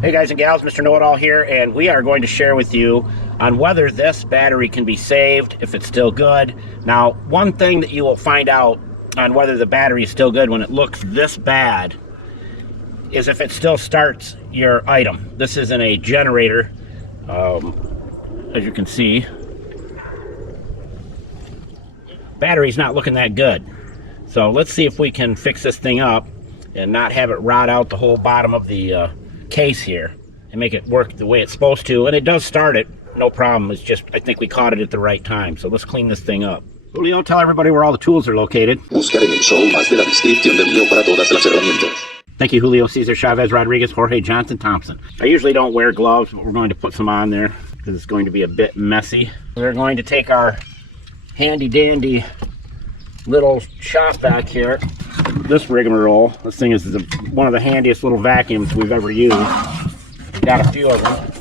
Hey guys and gals, Mr. Know-It-All here, and we are going to share with you on whether this battery can be saved, if it's still good. Now, one thing that you will find out on whether the battery is still good when it looks this bad is if it still starts your item. This is in a generator, as you can see. Battery's not looking that good. So let's see if we can fix this thing up and not have it rot out the whole bottom of the case here and make it work the way it's supposed to. And it does start it, no problem. It's just, I think we caught it at the right time. So let's clean this thing up. Julio, tell everybody where all the tools are located. Buscar en el show más de la descripción del video para todas las herramientas. Thank you, Julio, Cesar, Chavez, Rodriguez, Jorge, Johnson, Thompson. I usually don't wear gloves, but we're going to put some on there because it's going to be a bit messy. We're going to take our handy dandy little shop vac here. This rigmarole. This thing is one of the handiest little vacuums we've ever used. Got a few of them.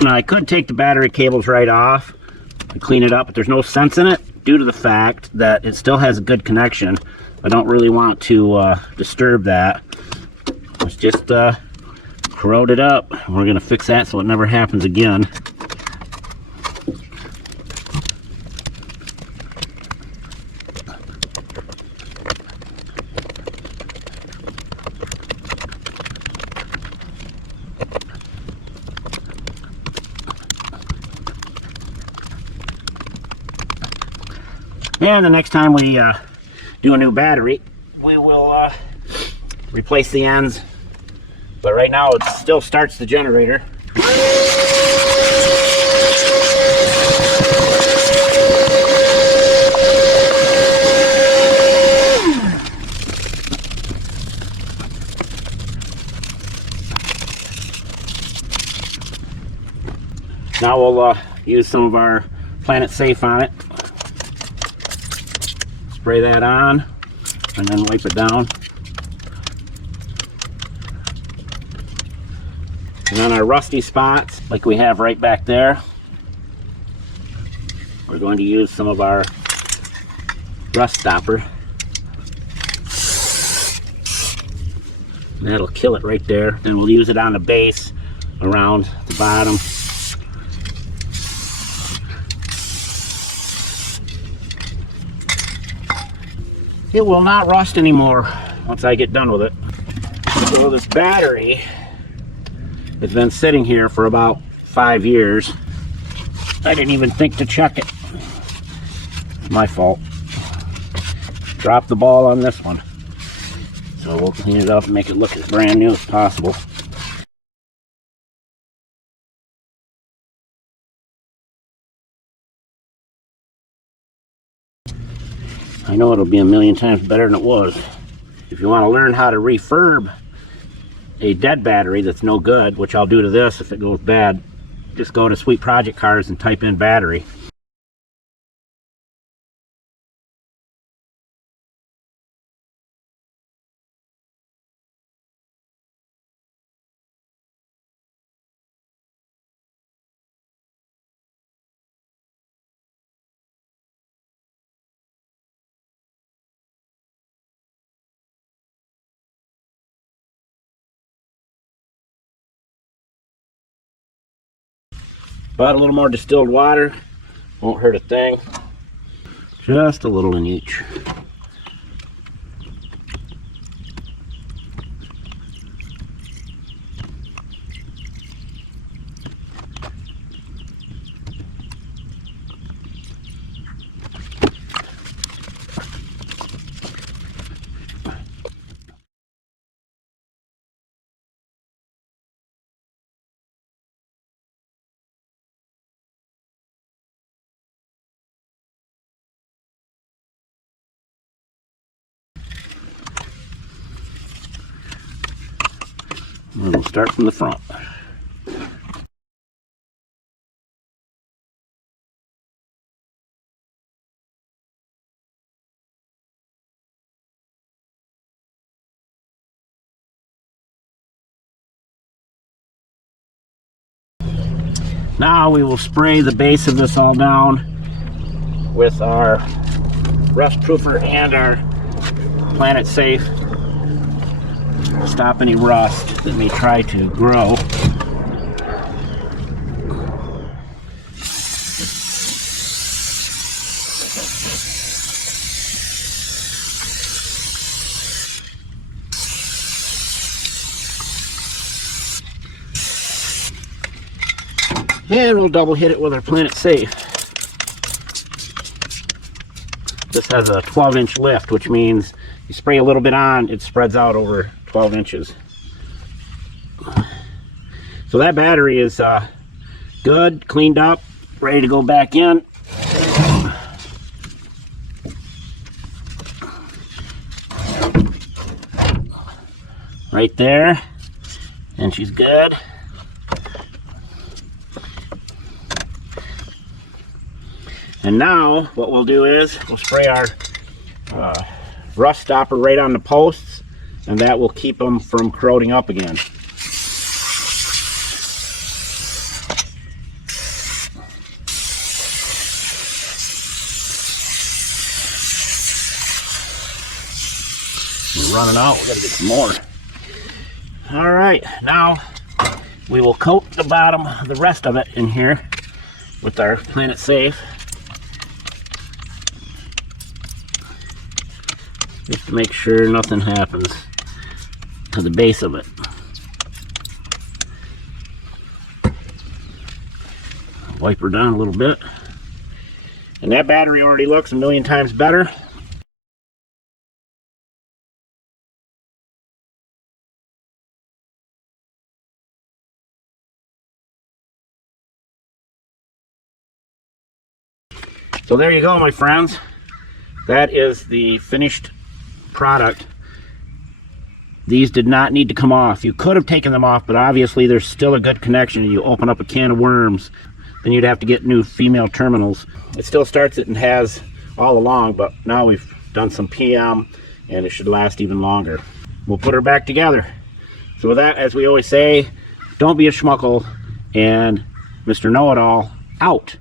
Now I could take the battery cables right off and clean it up, but there's no sense in it due to the fact that it still has a good connection. I don't really want to disturb that. It's just corroded up. We're going to fix that so it never happens again. And the next time we do a new battery, we will replace the ends. But right now it still starts the generator. Now we'll use some of our Planet Safe on it. Spray that on and then wipe it down. And on our rusty spots, like we have right back there, we're going to use some of our rust stopper. And that'll kill it right there. Then we'll use it on the base around the bottom. It will not rust anymore once I get done with it. So this battery has been sitting here for about 5 years. I didn't even think to check it. My fault. Dropped the ball on this one. So we'll clean it up and make it look as brand new as possible. I know it'll be a million times better than it was. If you want to learn how to refurb a dead battery that's no good, which I'll do to this if it goes bad, just go to Sweet Project Cars and type in battery. But a little more distilled water won't hurt a thing. Just a little in each. And we'll start from the front. Now we will spray the base of this all down with our rust proofer and our Planet Safe. Stop any rust that may try to grow. And we'll double hit it with our Planet Safe. This has a 12-inch lift, which means you spray a little bit on, it spreads out over 12 inches. So that battery is good, cleaned up, ready to go back in. Right there, and she's good. And now what we'll do is we'll spray our rust stopper right on the posts, and that will keep them from corroding up again. We're running out, we gotta get some more. All right, now we will coat the bottom, the rest of it in here with our Planet Safe. Just to make sure nothing happens to the base of it. Wipe her down a little bit. And that battery already looks a million times better. So there you go, my friends. That is the finished product. These did not need to come off. You could have taken them off, but obviously there's still a good connection. You open up a can of worms, then you'd have to get new female terminals. It still starts it and has all along, but now we've done some PM and it should last even longer. We'll put her back together. So with that, as we always say, don't be a schmuckle, and Mr. Know-It-All out.